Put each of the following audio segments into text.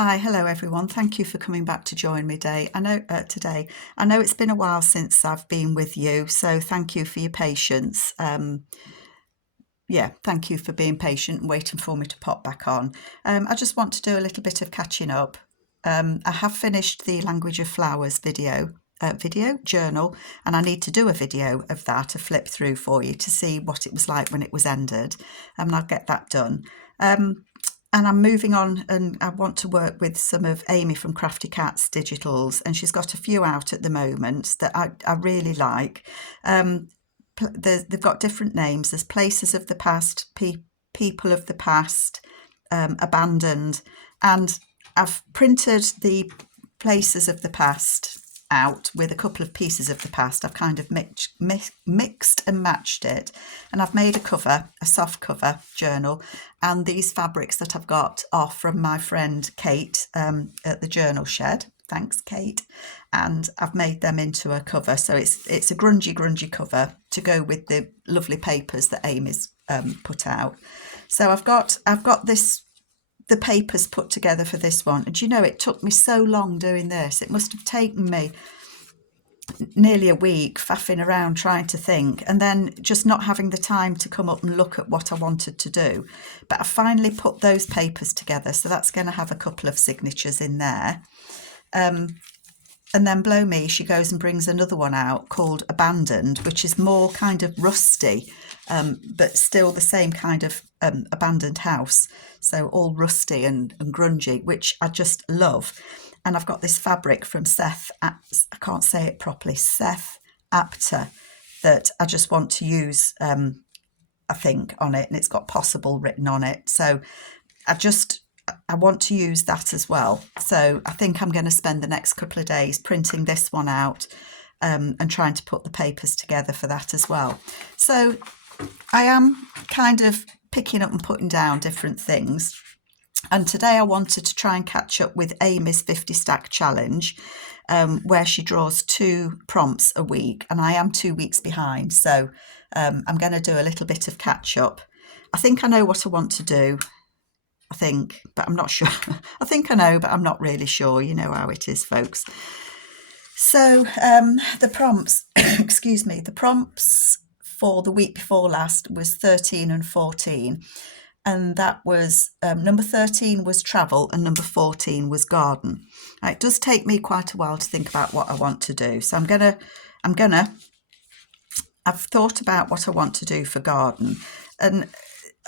Hi, hello everyone. Thank you for coming back to join me today. I know it's been a while since I've been with you, so thank you for your patience. Thank you for being patient and waiting for me to pop back on. I just want to do a little bit of catching up. I have finished the Language of Flowers video journal, and I need to do a video of that, a flip through for you to see what it was like when it was ended, and I'll get that done. And I'm moving on, and I want to work with some of Amy from Crafty Cats Digitals, and she's got a few out at the moment that I really like. They've got different names. There's Places of the Past, People of the Past, Abandoned, and I've printed the Places of the Past out with a couple of pieces of the past. I've kind of mixed and matched it, and I've made a cover, a soft cover journal, and these fabrics that I've got are from my friend Kate at the Journal Shed. Thanks, Kate. And I've made them into a cover, so it's a grungy cover to go with the lovely papers that Amy's put out. So I've got the papers put together for this one, and you know, it took me so long doing this. It must have taken me nearly a week faffing around trying to think, and then just not having the time to come up and look at what I wanted to do. But I finally put those papers together, so that's going to have a couple of signatures in there. And then blow me, she goes and brings another one out called Abandoned, which is more kind of rusty, but still the same kind of abandoned house. So all rusty and grungy, which I just love. And I've got this fabric from I can't say it properly, Seth Apter, that I just want to use, I think, on it. And it's got possible written on it. So I want to use that as well. So I think I'm going to spend the next couple of days printing this one out and trying to put the papers together for that as well. So I am kind of picking up and putting down different things. And today I wanted to try and catch up with Amy's 50 stack challenge, where she draws 2 prompts a week, and I am 2 weeks behind. So I'm going to do a little bit of catch up. I think I know what I want to do. I think, but I'm not sure. I think I know, but I'm not really sure. You know how it is, folks. So the prompts, excuse me, the prompts for the week before last was 13 and 14. And that was, number 13 was travel and number 14 was garden. Now, it does take me quite a while to think about what I want to do. So I've thought about what I want to do for garden. And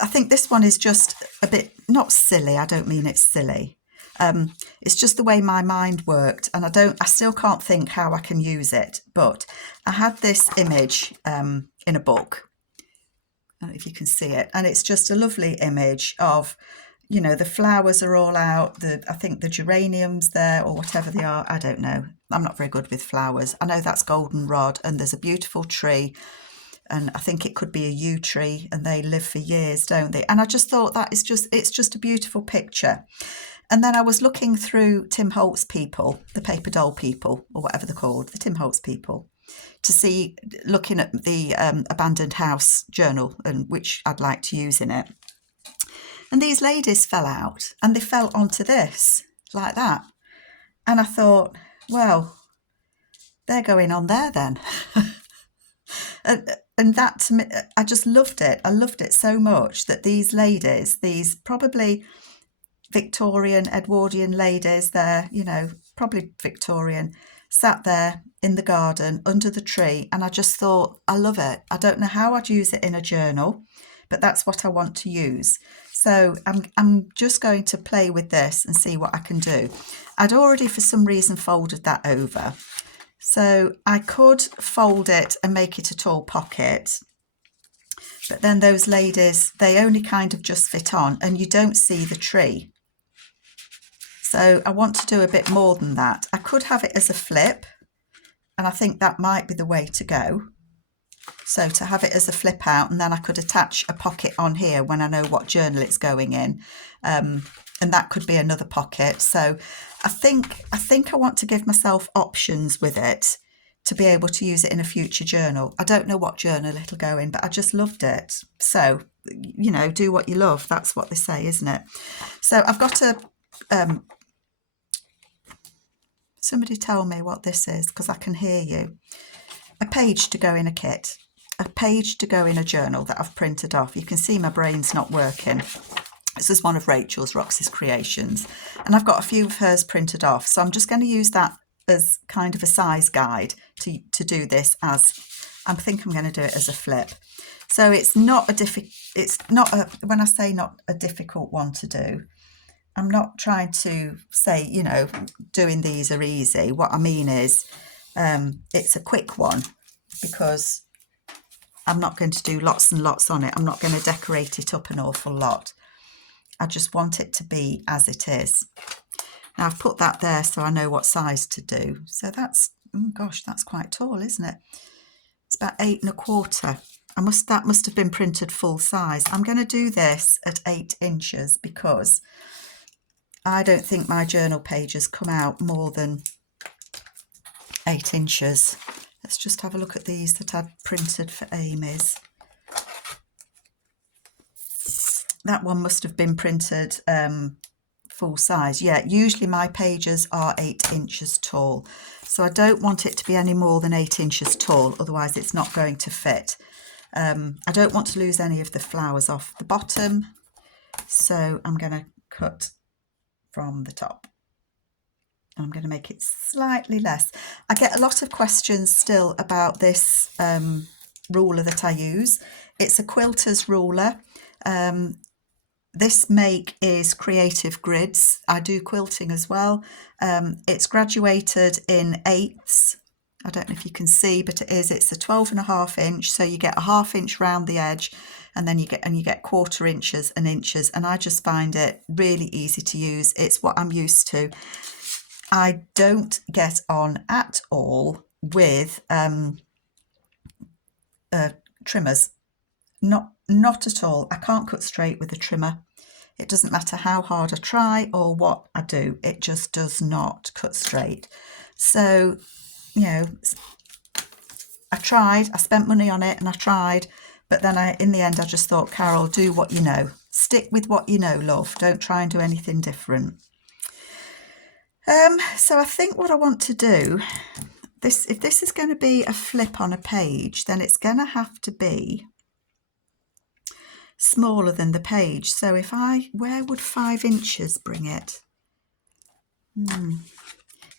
I think this one is just a bit, not silly, I don't mean it's silly. It's just the way my mind worked, and I still can't think how I can use it. But I had this image in a book. I don't know if you can see it, and it's just a lovely image of, you know, the flowers are all out, I think the geraniums there, or whatever they are, I don't know. I'm not very good with flowers. I know that's goldenrod, and there's a beautiful tree. And I think it could be a yew tree, and they live for years, don't they? And I just thought it's just a beautiful picture. And then I was looking through Tim Holtz people, the paper doll people, or whatever they're called, the Tim Holtz people, to see, looking at the abandoned house journal, and which I'd like to use in it. And these ladies fell out, and they fell onto this, like that. And I thought, well, they're going on there then. And that, to me, I just loved it. I loved it so much that these ladies, these probably Victorian, Edwardian ladies, they're, you know, probably Victorian, sat there in the garden under the tree. And I just thought, I love it. I don't know how I'd use it in a journal, but that's what I want to use. So I'm just going to play with this and see what I can do. I'd already, for some reason, folded that over. So I could fold it and make it a tall pocket, but then those ladies, they only kind of just fit on, and you don't see the tree. So I want to do a bit more than that. I could have it as a flip, and I think that might be the way to go. So to have it as a flip out, and then I could attach a pocket on here when I know what journal it's going in. And that could be another pocket. So I think I want to give myself options with it to be able to use it in a future journal. I don't know what journal it'll go in, but I just loved it. So, you know, do what you love. That's what they say, isn't it? So I've got a Somebody tell me what this is, because I can hear you. A page to go in a kit. A page to go in a journal that I've printed off. You can see my brain's not working. This is one of Rachel's, Roxy's creations. And I've got a few of hers printed off. So I'm just going to use that as kind of a size guide to do this as, I think I'm going to do it as a flip. So it's not when I say not a difficult one to do, I'm not trying to say, you know, doing these are easy. What I mean is it's a quick one because I'm not going to do lots and lots on it. I'm not going to decorate it up an awful lot. I just want it to be as it is. Now I've put that there so I know what size to do. So that's, oh gosh, that's quite tall, isn't it? It's about 8 1/4. That must have been printed full size. I'm going to do this at 8 inches because I don't think my journal pages come out more than 8 inches. Let's just have a look at these that I'd printed for Amy's. That one must have been printed full size. Yeah, usually my pages are 8 inches tall. So I don't want it to be any more than 8 inches tall, otherwise it's not going to fit. I don't want to lose any of the flowers off the bottom. So I'm going to cut from the top. I'm going to make it slightly less. I get a lot of questions still about this ruler that I use. It's a quilter's ruler. This make is Creative Grids. I do quilting as well. It's graduated in 8ths. I don't know if you can see, but it's a 12.5 inch. So you get a 1/2 inch round the edge, and then you get 1/4 inches and inches. And I just find it really easy to use. It's what I'm used to. I don't get on at all with trimmers. Not at all. I can't cut straight with a trimmer. It doesn't matter how hard I try or what I do. It just does not cut straight. So, you know, I tried. I spent money on it and I tried. But then in the end, I just thought, Carol, do what you know. Stick with what you know, love. Don't try and do anything different. So I think what I want to do, if this is going to be a flip on a page, then it's going to have to be smaller than the page. So where would 5 inches bring it?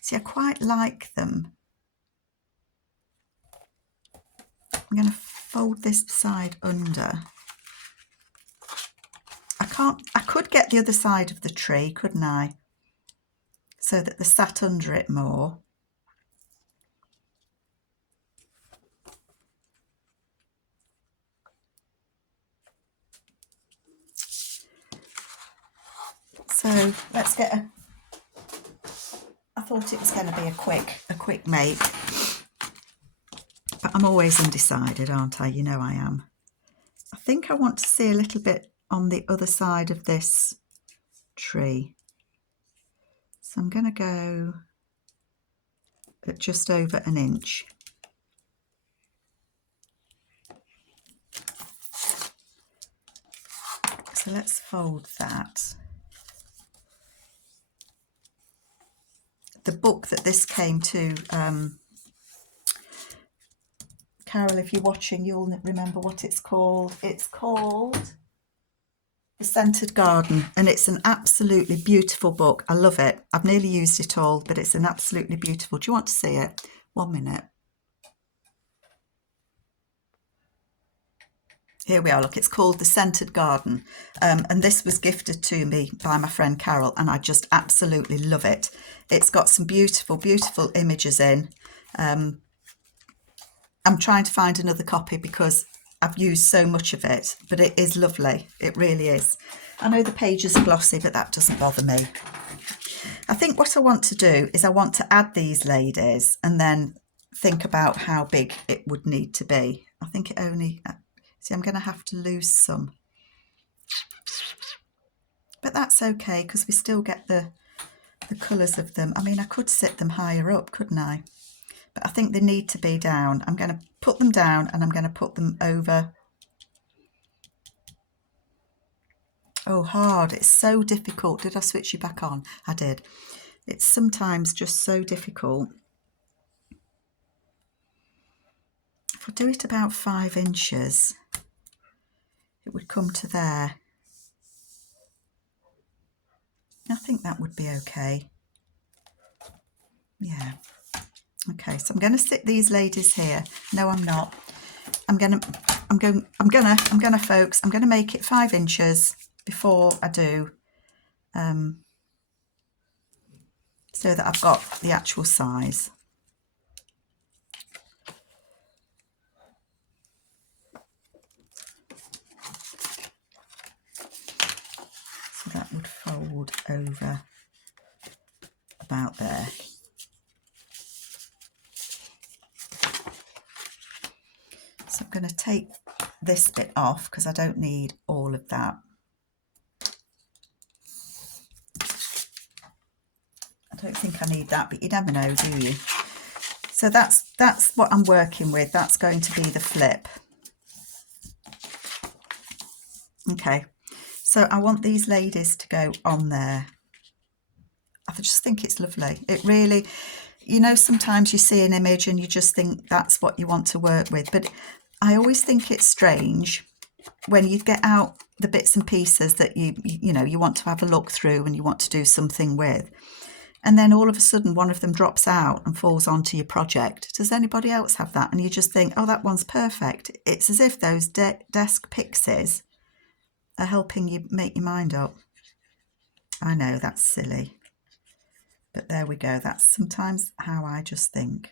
See, I quite like them. I'm going to fold this side under. I could get the other side of the tree, couldn't I? So that they sat under it more. So let's get I thought it was going to be a quick make, but I'm always undecided, aren't I? You know I am. I think I want to see a little bit on the other side of this tree. So I'm going to go at just over 1 inch. So let's fold that. The book that this came to, Carol, if you're watching, you'll remember what it's called. It's called The Scented Garden, and it's an absolutely beautiful book. I love it. I've nearly used it all, but it's an absolutely beautiful. Do you want to see it? 1 minute. Here we are, look, it's called The Scented Garden, and this was gifted to me by my friend Carol, and I just absolutely love it. It's got some beautiful, beautiful images in. I'm trying to find another copy because I've used so much of it, but it is lovely. It really is. I know the pages are glossy, but that doesn't bother me. I think what I want to do is I want to add these ladies and then think about how big it would need to be. I think it only... See, I'm going to have to lose some. But that's okay because we still get the colours of them. I mean, I could sit them higher up, couldn't I? But I think they need to be down. I'm going to put them down and I'm going to put them over. Oh, hard. It's so difficult. Did I switch you back on? I did. It's sometimes just so difficult. If I do it about 5 inches, it would come to there. I think that would be okay. Yeah. Okay, so I'm going to sit these ladies here. No, I'm not. I'm gonna, folks, I'm gonna make it 5 inches before I do, so that I've got the actual size. So that would fold over about there. So I'm going to take this bit off because I don't need all of that. I don't think I need that, but you never know, do you? So that's what I'm working with. That's going to be the flip. Okay, so I want these ladies to go on there. I just think it's lovely. It really, you know, sometimes you see an image and you just think that's what you want to work with. But I always think it's strange when you get out the bits and pieces that you know, you want to have a look through and you want to do something with. And then all of a sudden one of them drops out and falls onto your project. Does anybody else have that? And you just think, oh, that one's perfect. It's as if those desk pixies are helping you make your mind up. I know, that's silly. But there we go. That's sometimes how I just think.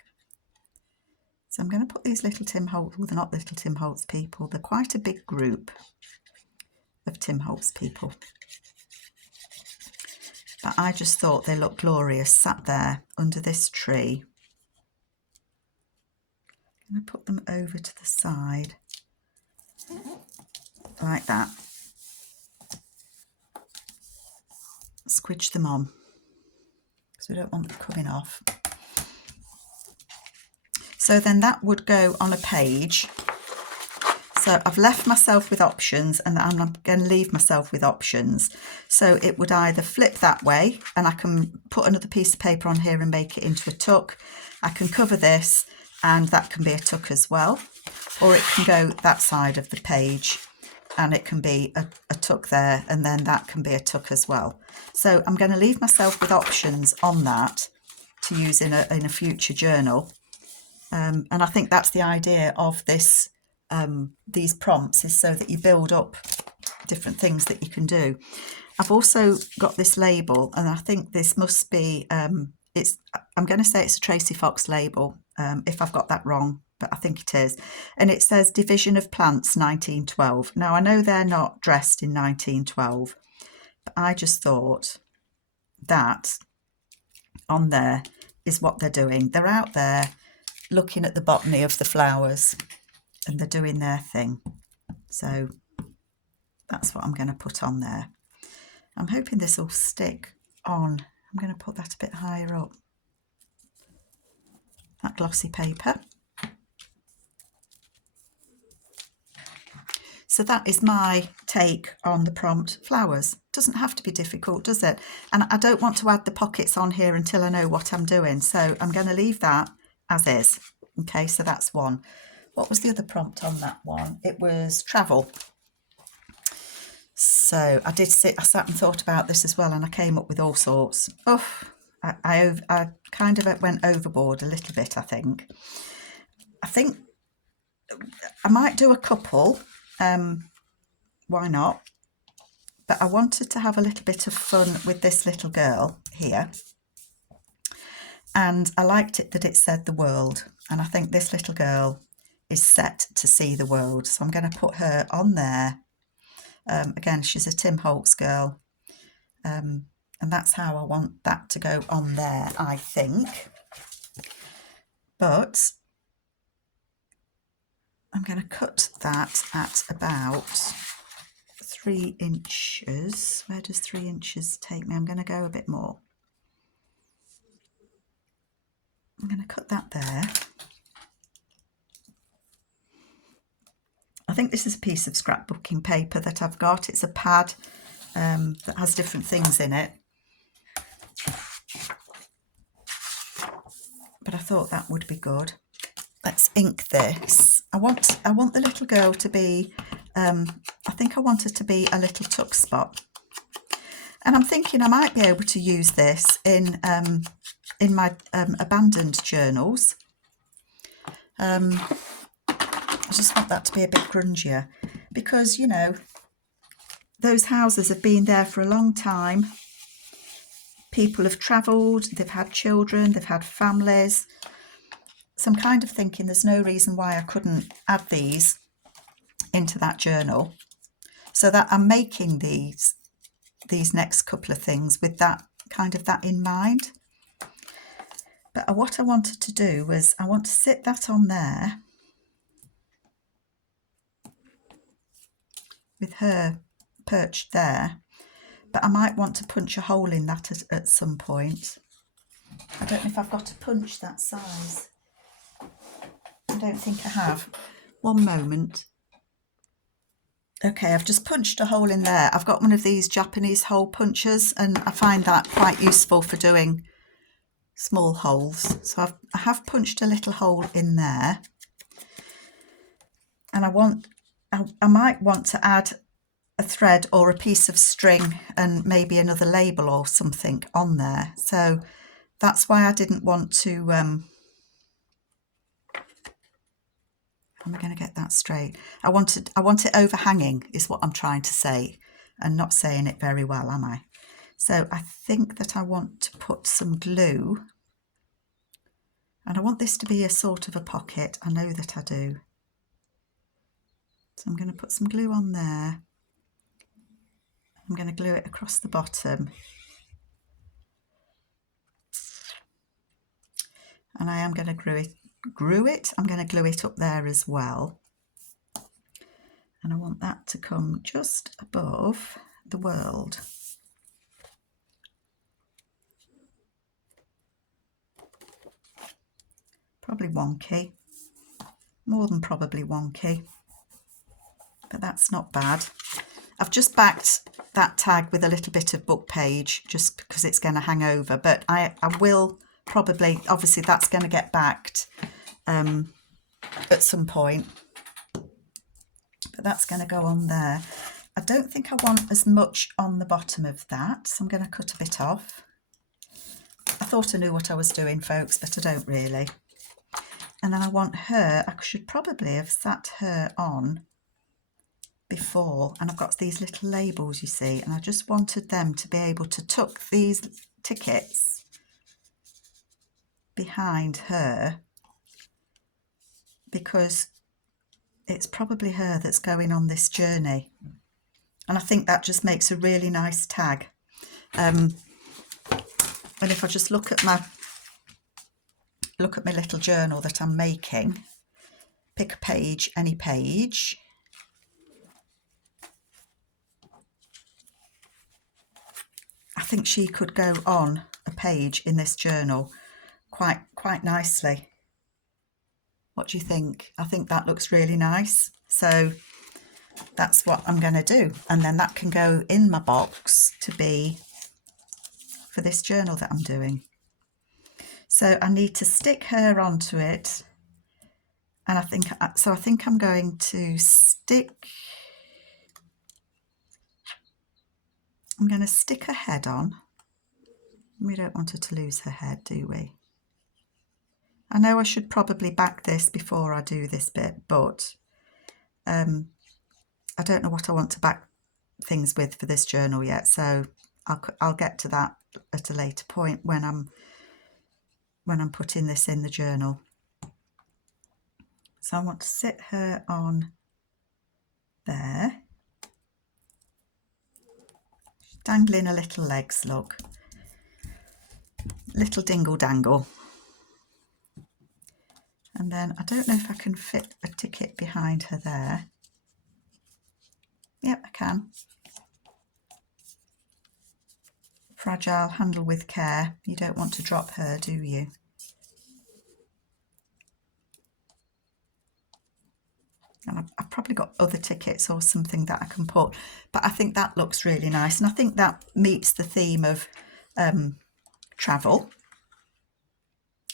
So I'm going to put these little Tim Holtz, well, they're not little Tim Holtz people. They're quite a big group of Tim Holtz people. But I just thought they looked glorious sat there under this tree. I'm going to put them over to the side like that. Squidge them on because we don't want them coming off. So then that would go on a page. So I've left myself with options and I'm going to leave myself with options. So it would either flip that way and I can put another piece of paper on here and make it into a tuck. I can cover this and that can be a tuck as well. Or it can go that side of the page and it can be a tuck there and then that can be a tuck as well. So I'm going to leave myself with options on that to use in a future journal. And I think that's the idea of this, these prompts, is so that you build up different things that you can do. I've also got this label, and I think this must be, I'm going to say it's a Tracy Fox label, if I've got that wrong, but I think it is. And it says Division of Plants 1912. Now, I know they're not dressed in 1912, but I just thought that on there is what they're doing. They're out there looking at the botany of the flowers and they're doing their thing. So that's what I'm going to put on there. I'm hoping this will stick on. I'm going to put that a bit higher up. That glossy paper. So that is my take on the prompt flowers. Doesn't have to be difficult, does it? And I don't want to add the pockets on here until I know what I'm doing. So I'm going to leave that as is. Okay, so that's one. What was the other prompt on that one? It was travel. So I sat and thought about this as well, and I came up with all sorts. Oh, I kind of went overboard a little bit, I think. I think I might do a couple. Why not? But I wanted to have a little bit of fun with this little girl here. And I liked it that it said the world. And I think this little girl is set to see the world. So I'm going to put her on there. Again, she's a Tim Holtz girl. And that's how I want that to go on there, I think. But I'm going to cut that at about 3 inches. Where does 3 inches take me? I'm going to go a bit more. I'm going to cut that there. I think this is a piece of scrapbooking paper that I've got. It's a pad that has different things in it. but I thought that would be good. Let's ink this. I want the little girl to be, I think I want her to be a little tuck spot. And I'm thinking I might be able to use this in my abandoned journals. I just want that to be a bit grungier because, you know, those houses have been there for a long time. People have travelled, they've had children, they've had families. So I'm kind of thinking there's no reason why I couldn't add these into that journal, so that I'm making these next couple of things with that kind of that in mind. But what I wanted to do was I want to sit that on there with her perched there, but I might want to punch a hole in that at some point. I don't know if I've got a punch that size. I don't think I have. One moment. Okay, I've just punched a hole in there. I've got one of these Japanese hole punchers, and I find that quite useful for doing small holes. So I have punched a little hole in there, and I might want to add a thread or a piece of string and maybe another label or something on there. So that's why I didn't want to how am I going to get that straight? I want it overhanging is what I'm trying to say, and not saying it very well, am I? So I think that I want to put some glue, and I want this to be a sort of a pocket. I know that I do. So I'm going to put some glue on there. I'm going to glue it across the bottom. And I am going to I'm going to glue it up there as well. And I want that to come just above the world. Probably wonky, more than probably wonky, but that's not bad. I've just backed that tag with a little bit of book page just because it's going to hang over, but I will probably, obviously that's going to get backed at some point, but that's going to go on there. I don't think I want as much on the bottom of that, so I'm going to cut a bit off. I thought I knew what I was doing, folks, but I don't really. And then I want her, I should probably have sat her on before, and I've got these little labels, you see, and I just wanted them to be able to tuck these tickets behind her, because it's probably her that's going on this journey, and I think that just makes a really nice tag. And if I just look at my little journal that I'm making, pick a page, any page. I think she could go on a page in this journal quite nicely. What do you think? I think that looks really nice. So that's what I'm going to do. And then that can go in my box to be for this journal that I'm doing. So I need to stick her onto it. And I think I'm going to stick her head on. We don't want her to lose her head, do we? I know I should probably back this before I do this bit, but I don't know what I want to back things with for this journal yet, so I'll get to that at a later point when I'm putting this in the journal. So I want to sit her on there. Dangling her little legs, look. Little dingle dangle. And then I don't know if I can fit a ticket behind her there. Yep, I can. Fragile, handle with care. You don't want to drop her, do you? And I've probably got other tickets or something that I can put, but I think that looks really nice, and I think that meets the theme of travel.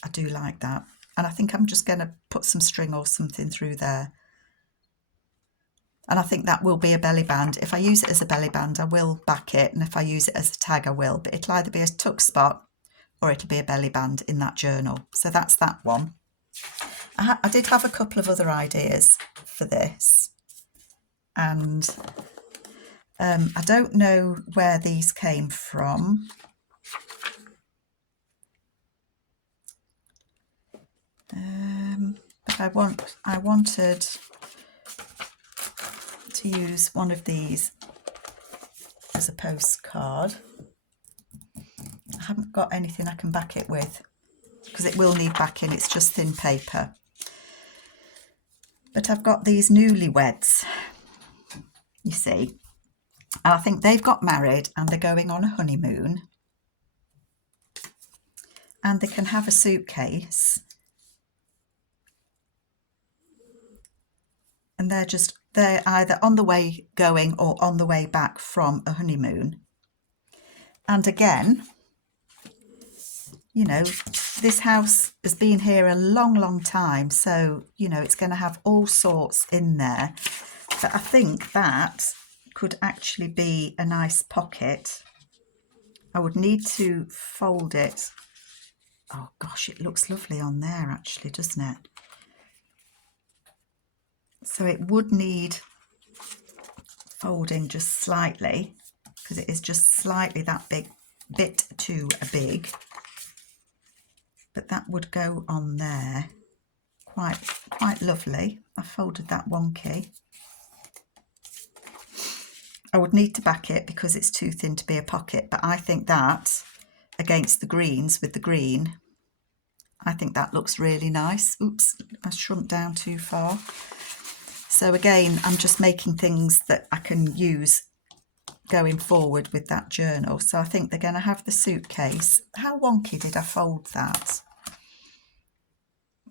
I do like that. And I think I'm just going to put some string or something through there. And I think that will be a belly band. If I use it as a belly band, I will back it. And if I use it as a tag, I will. But it'll either be a tuck spot or it'll be a belly band in that journal. So that's that one. I did have a couple of other ideas for this. And I don't know where these came from. But I wanted to use one of these as a postcard. I haven't got anything I can back it with because it will need backing. It's just thin paper. But I've got these newlyweds, you see, and I think they've got married and they're going on a honeymoon, and they can have a suitcase, and they're either on the way going or on the way back from a honeymoon. And again, you know, this house has been here a long time, so, you know, it's going to have all sorts in there. But I think that could actually be a nice pocket. I would need to fold it. Oh gosh, it looks lovely on there actually, doesn't it? So it would need folding just slightly, because it is just slightly that bit too big. But that would go on there quite lovely. I folded that wonky. I would need to back it because it's too thin to be a pocket, but I think that against the greens with the green, I think that looks really nice. Oops, I shrunk down too far. So again, I'm just making things that I can use going forward with that journal. So I think they're going to have the suitcase. How wonky did I fold that?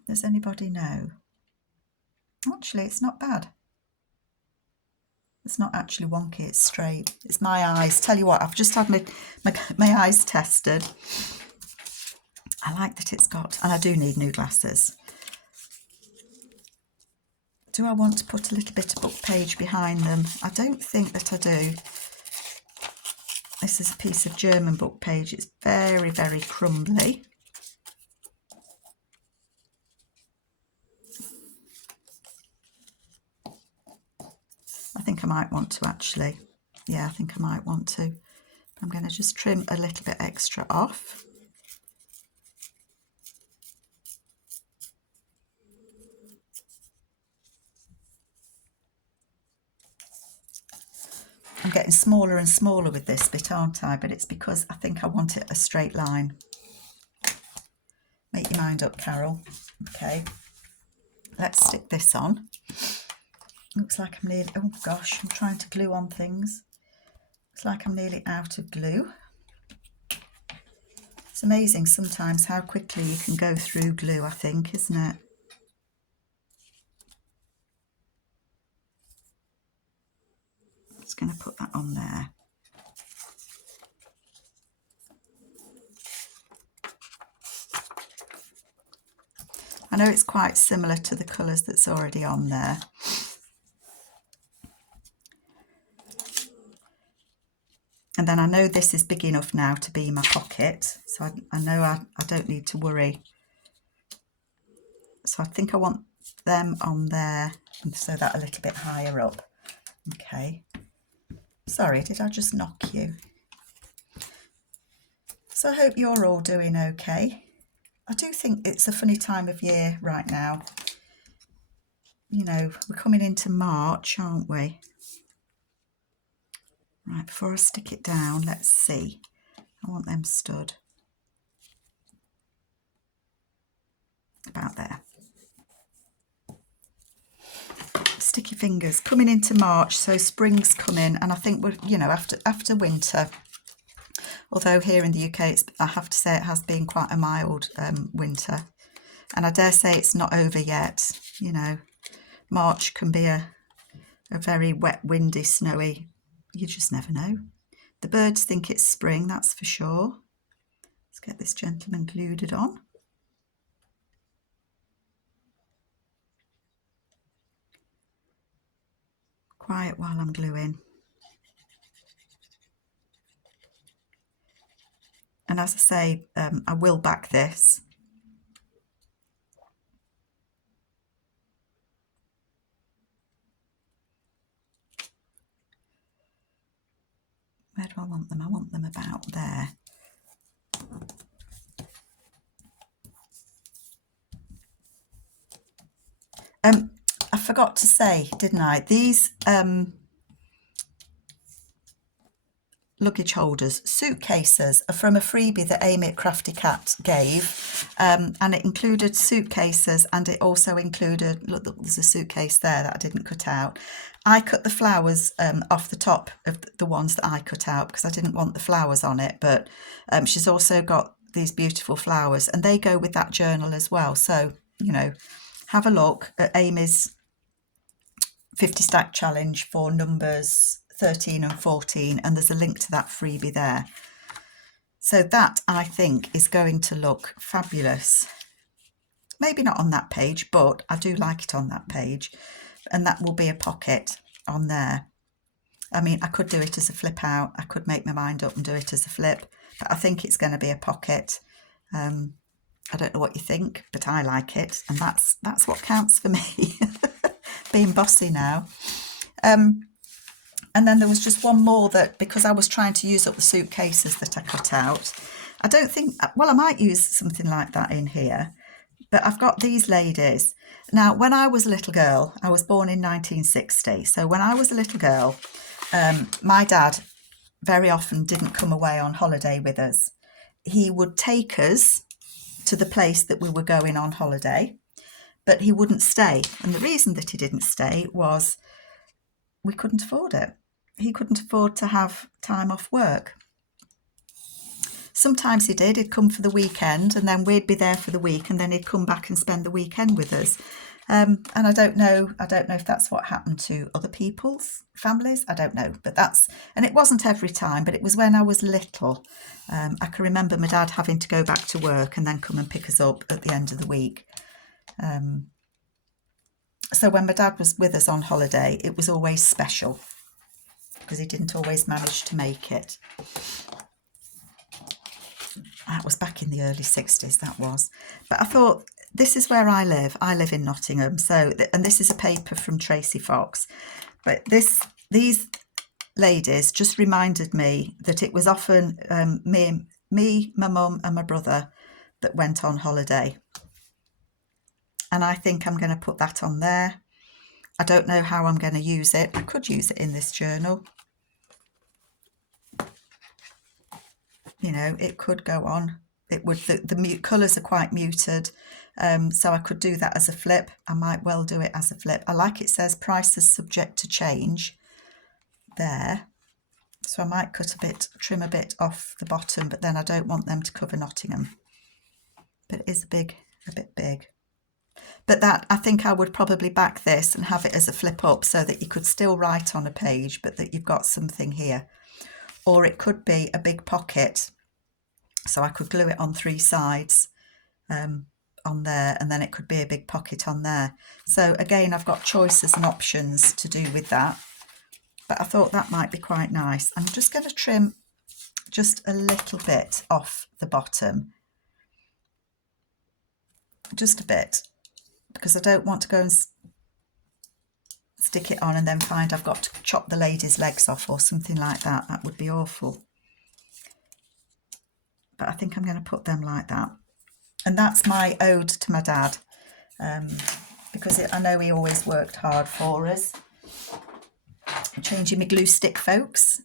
Does anybody know? Actually, it's not bad. It's not actually wonky, it's straight. It's my eyes. Tell you what, I've just had my eyes tested. I like that it's got, and I do need new glasses. Do I want to put a little bit of book page behind them? I don't think that I do. This is a piece of German book page. It's very, very crumbly. I think I might want to actually. Yeah, I think I might want to. I'm going to just trim a little bit extra off. I'm getting smaller and smaller with this bit, aren't I? But it's because I think I want it a straight line. Make your mind up, Carol. Okay, let's stick this on. Looks like I'm nearly, oh gosh, I'm trying to glue on things. Looks like I'm nearly out of glue. It's amazing sometimes how quickly you can go through glue, I think, isn't it? Just going to put that on there. I know it's quite similar to the colours that's already on there. And then I know this is big enough now to be my pocket, so I know I don't need to worry. So I think I want them on there, and so that a little bit higher up. Okay. Sorry, did I just knock you? So I hope you're all doing okay. I do think it's a funny time of year right now. You know, we're coming into March, aren't we? Right, before I stick it down, let's see. I want them stood about there. Stick your fingers. Coming into March, so spring's coming, and I think we're, you know, after winter. Although here in the UK, I have to say it has been quite a mild winter, and I dare say it's not over yet. You know, March can be a very wet, windy, snowy. You just never know. The birds think it's spring, that's for sure. Let's get this gentleman glued on. quiet while I'm gluing. And as I say, I will back this. Where do I want them? I want them about there. I forgot to say, didn't I? These luggage holders, suitcases, are from a freebie that Amy at Crafty Cat gave, and it included suitcases, and it also included, look, there's a suitcase there that I didn't cut out. I cut the flowers off the top of the ones that I cut out because I didn't want the flowers on it, but she's also got these beautiful flowers, and they go with that journal as well. So, you know, have a look at Amy's 50 stack challenge for numbers 13 and 14, and there's a link to that freebie there. So that, I think, is going to look fabulous. Maybe not on that page, but I do like it on that page, and that will be a pocket on there. I mean, I could do it as a flip out, I could make my mind up and do it as a flip, but I think it's going to be a pocket. I don't know what you think, but I like it, and that's what counts for me. Being bossy now. And then there was just one more that, because I was trying to use up the suitcases that I cut out, I don't think, well, I might use something like that in here, but I've got these ladies. Now, when I was a little girl, I was born in 1960. So when I was a little girl, my dad very often didn't come away on holiday with us. He would take us to the place that we were going on holiday, but he wouldn't stay. And the reason that he didn't stay was we couldn't afford it. He couldn't afford to have time off work. Sometimes he did. He'd come for the weekend, and then we'd be there for the week, and then he'd come back and spend the weekend with us. And I don't know if that's what happened to other people's families. I don't know, but and it wasn't every time, but it was when I was little. I can remember my dad having to go back to work and then come and pick us up at the end of the week. So when my dad was with us on holiday, it was always special because he didn't always manage to make it. That was back in the early 60s, that was. But I thought, this is where I live. I live in Nottingham. So, and this is a paper from Tracy Fox. But these ladies just reminded me that it was often me, my mum and my brother that went on holiday. And I think I'm going to put that on there. I don't know how I'm going to use it. I could use it in this journal. You know, it could go on. It would. The colours are quite muted, so I could do that as a flip. I might well do it as a flip. I like it says prices subject to change there. So I might trim a bit off the bottom, but then I don't want them to cover Nottingham. But it is a bit big. But that, I think I would probably back this and have it as a flip up so that you could still write on a page, but that you've got something here. Or it could be a big pocket, so I could glue it on 3 sides on there, and then it could be a big pocket on there. So again, I've got choices and options to do with that, but I thought that might be quite nice. I'm just going to trim just a little bit off the bottom, just a bit, because I don't want to go and stick it on and then find I've got to chop the lady's legs off or something like that. That would be awful. But I think I'm going to put them like that. And that's my ode to my dad, because I know he always worked hard for us. I'm changing my glue stick, folks.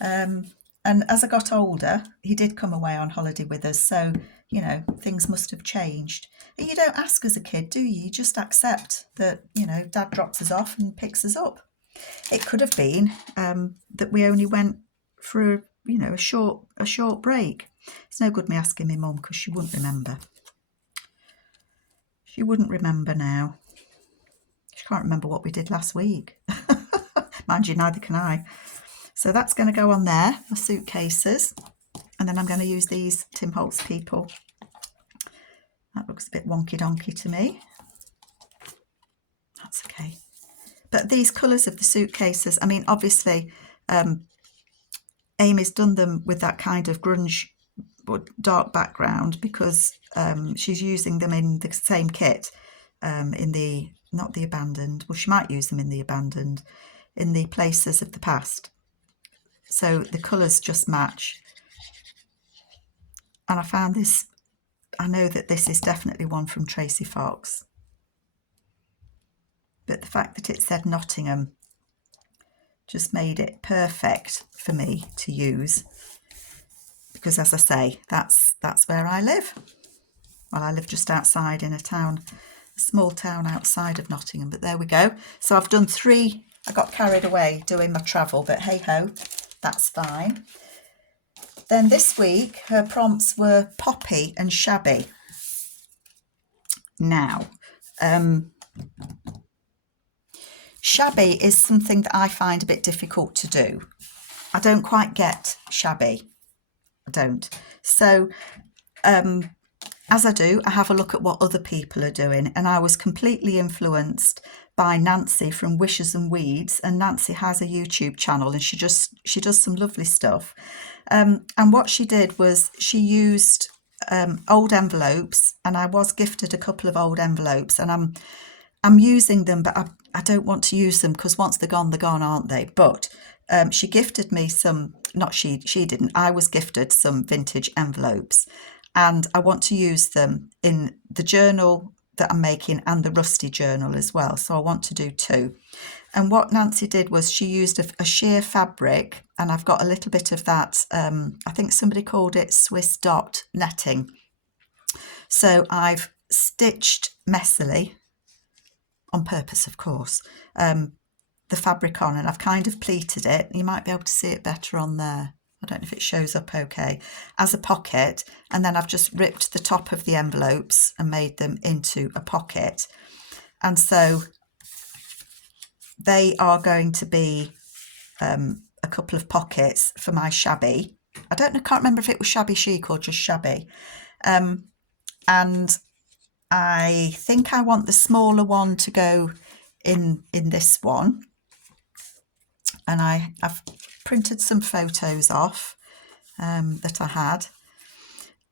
And as I got older, he did come away on holiday with us. So, you know, things must have changed. And you don't ask as a kid, do you? You just accept that, you know, Dad drops us off and picks us up. It could have been that we only went for, you know, a short break. It's no good me asking my mum because she wouldn't remember. She wouldn't remember now. She can't remember what we did last week. Mind you, neither can I. So that's going to go on there, the suitcases. And then I'm going to use these Tim Holtz people. That looks a bit wonky donkey to me. That's okay. But these colours of the suitcases, I mean, obviously Amy's done them with that kind of grunge or dark background because she's using them in the same kit in the, not the abandoned, well, she might use them in the abandoned, in the places of the past. So the colours just match. And I found this, I know that this is definitely one from Tracy Fox. But the fact that it said Nottingham just made it perfect for me to use. Because as I say, that's where I live. Well, I live just outside in a town, a small town outside of Nottingham, but there we go. So I've done 3, I got carried away doing my travel, but hey ho, that's fine. Then this week, her prompts were Poppy and Shabby. Now, Shabby is something that I find a bit difficult to do. I don't quite get Shabby. I don't. So, as I do, I have a look at what other people are doing, and I was completely influenced by Nancy from Wishes and Weeds, and Nancy has a YouTube channel and she does some lovely stuff. And what she did was she used old envelopes, and I was gifted a couple of old envelopes, and I'm using them, but I don't want to use them because once they're gone, aren't they? But she gifted me some, not she didn't, I was gifted some vintage envelopes, and I want to use them in the journal that I'm making and the Rusty journal as well. So I want to do 2. And what Nancy did was she used a sheer fabric, and I've got a little bit of that, I think somebody called it Swiss dot netting. So I've stitched messily, on purpose of course, the fabric on, and I've kind of pleated it. You might be able to see it better on there. I don't know if it shows up okay, as a pocket, and then I've just ripped the top of the envelopes and made them into a pocket. And so they are going to be a couple of pockets for my Shabby. I can't remember if it was Shabby Chic or just Shabby. And I think I want the smaller one to go in this one. And I've printed some photos off that I had.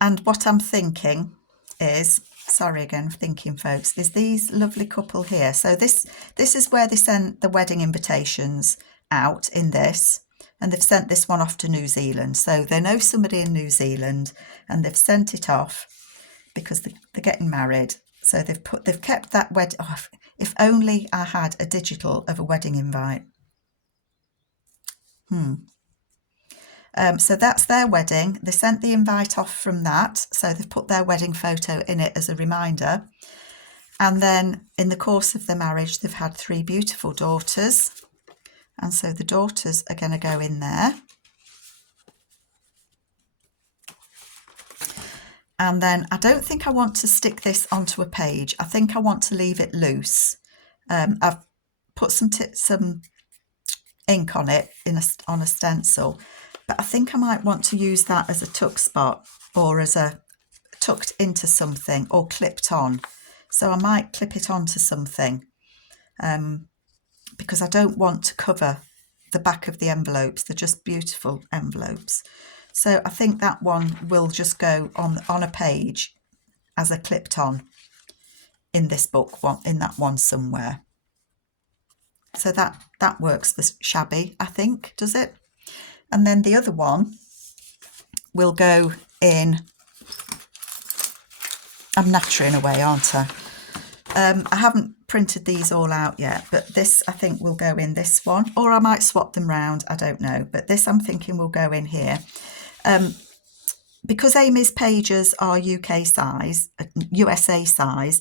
And what I'm thinking is, sorry again for thinking folks, is these lovely couple here. So this is where they sent the wedding invitations out in this, and they've sent this one off to New Zealand. So they know somebody in New Zealand and they've sent it off because they're getting married. So they've kept that wedding off. If only I had a digital of a wedding invite. So that's their wedding. They sent the invite off from that. So they've put their wedding photo in it as a reminder. And then in the course of their marriage, they've had 3 beautiful daughters. And so the daughters are going to go in there. And then I don't think I want to stick this onto a page. I think I want to leave it loose. I've put some ink on it on a stencil, but I think I might want to use that as a tuck spot or as a tucked into something or clipped on. So I might clip it onto something because I don't want to cover the back of the envelopes. They're just beautiful envelopes. So I think that one will just go on a page as a clipped on in this book, in that one somewhere. So that works for Shabby, I think, does it? And then the other one will go in, I'm nattering away, aren't I? I haven't printed these all out yet, but this I think will go in this one, or I might swap them round, I don't know. But this I'm thinking will go in here. Because Amy's pages are UK size, USA size,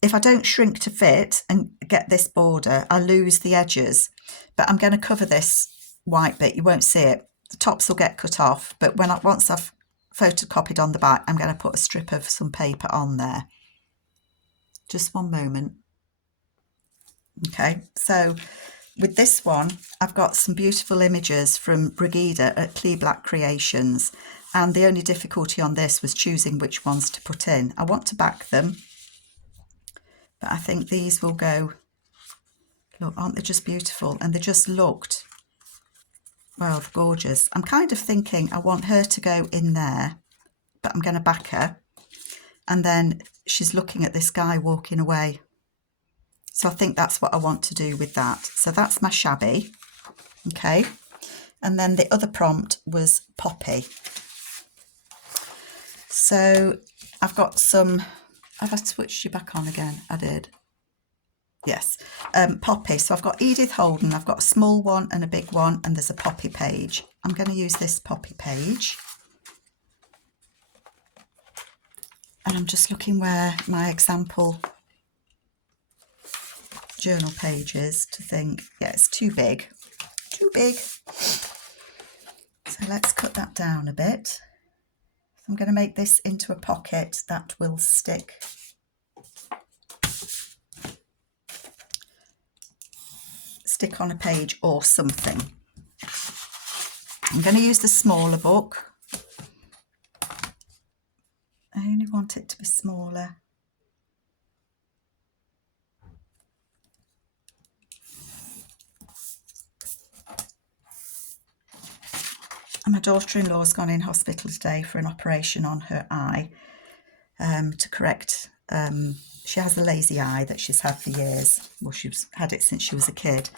if I don't shrink to fit and get this border, I lose the edges. But I'm going to cover this white bit. You won't see it. The tops will get cut off. But once I've photocopied on the back, I'm going to put a strip of some paper on there. Just one moment. Okay, so with this one, I've got some beautiful images from Brigida at Clee Black Creations. And the only difficulty on this was choosing which ones to put in. I want to back them. But I think these will go Look, aren't they just beautiful? And they just looked, well, gorgeous. I'm kind of thinking I want her to go in there, but I'm going to back her. And then she's looking at this guy walking away. So I think that's what I want to do with that. So that's my Shabby. Okay. And then the other prompt was Poppy. So I've got some, have I switched you back on again? I did. Yes. Poppy. So I've got Edith Holden. I've got a small one and a big one, and there's a Poppy page. I'm going to use this Poppy page. And I'm just looking where my example journal page is to think, yeah, it's too big. Too big. So let's cut that down a bit. I'm going to make this into a pocket that will stick on a page or something. I'm going to use the smaller book. I only want it to be smaller. And my daughter-in-law's gone in hospital today for an operation on her eye to correct. She has a lazy eye that she's had for years. Well, she's had it since she was a kid.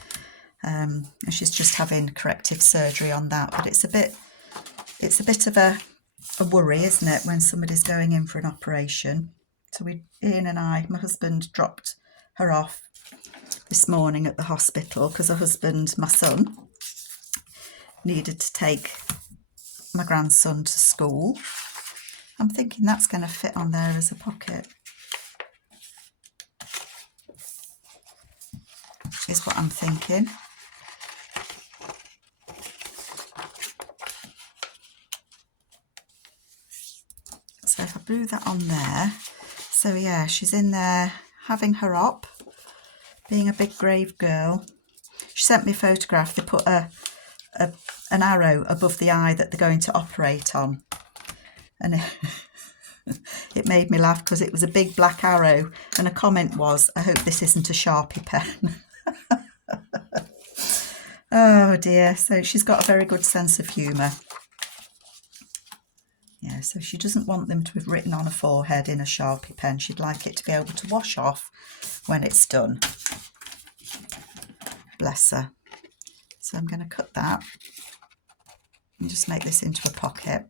And she's just having corrective surgery on that. But it's a bit of a worry, isn't it, when somebody's going in for an operation. So Ian and I, my husband, dropped her off this morning at the hospital because her husband, my son, needed to take my grandson to school. I'm thinking that's going to fit on there as a pocket. Is what I'm thinking. So if I blew that on there, so yeah, she's in there having her op, being a big brave girl. She sent me a photograph. They put an arrow above the eye that they're going to operate on, and it made me laugh because it was a big black arrow, and a comment was, "I hope this isn't a Sharpie pen." Oh dear. So she's got a very good sense of humour. Yeah, so she doesn't want them to have written on her forehead in a Sharpie pen. She'd like it to be able to wash off when it's done. Bless her. So I'm going to cut that and just make this into a pocket.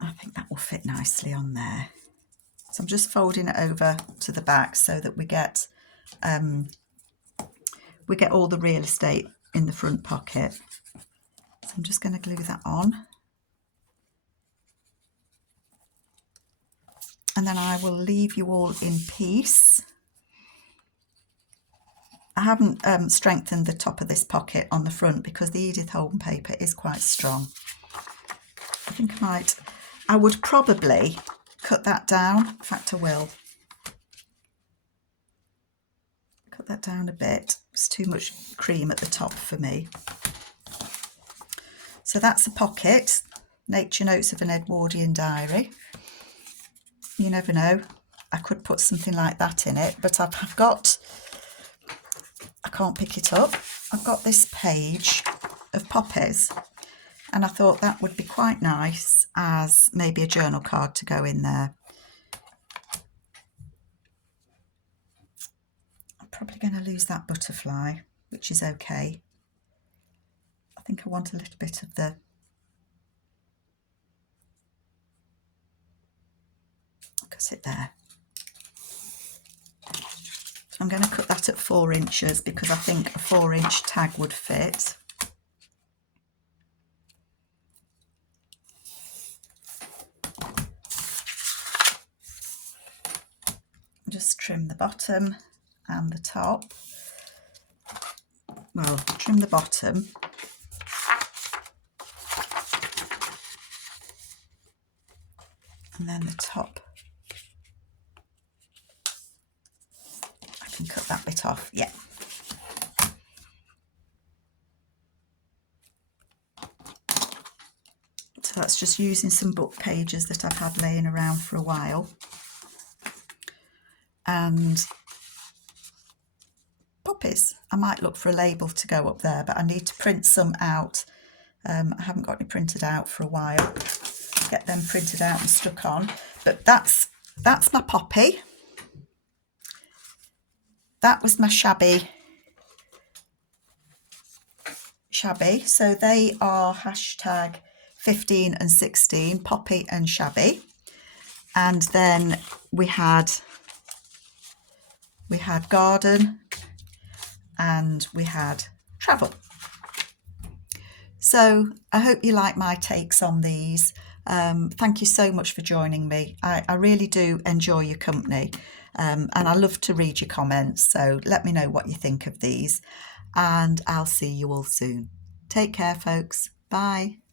I think that will fit nicely on there. So I'm just folding it over to the back so that we get all the real estate in the front pocket. So I'm just going to glue that on. And then I will leave you all in peace. I haven't strengthened the top of this pocket on the front because the Edith Holden paper is quite strong. I think I would probably cut that down. In fact, I will. Cut that down a bit. It's too much cream at the top for me. So that's a pocket. Nature Notes of an Edwardian Diary. You never know. I could put something like that in it, but I've got, I can't pick it up. I've got this page of poppies, and I thought that would be quite nice as maybe a journal card to go in there. I'm probably going to lose that butterfly, which is okay. I think I want a little bit of the cut it there. So I'm going to cut that at 4 inches because I think a 4-inch tag would fit. Just trim the bottom and the top. Well, trim the bottom. And then the top. I can cut that bit off, yeah. So that's just using some book pages that I've had laying around for a while. And poppies. I might look for a label to go up there, but I need to print some out. I haven't got any printed out for a while. Get them printed out and stuck on. But that's my poppy. That was my shabby. So they are hashtag 15 and 16, poppy and shabby. And then we had garden and we had travel. So I hope you like my takes on these. Thank you so much for joining me. I really do enjoy your company, and I love to read your comments. So let me know what you think of these, and I'll see you all soon. Take care, folks. Bye.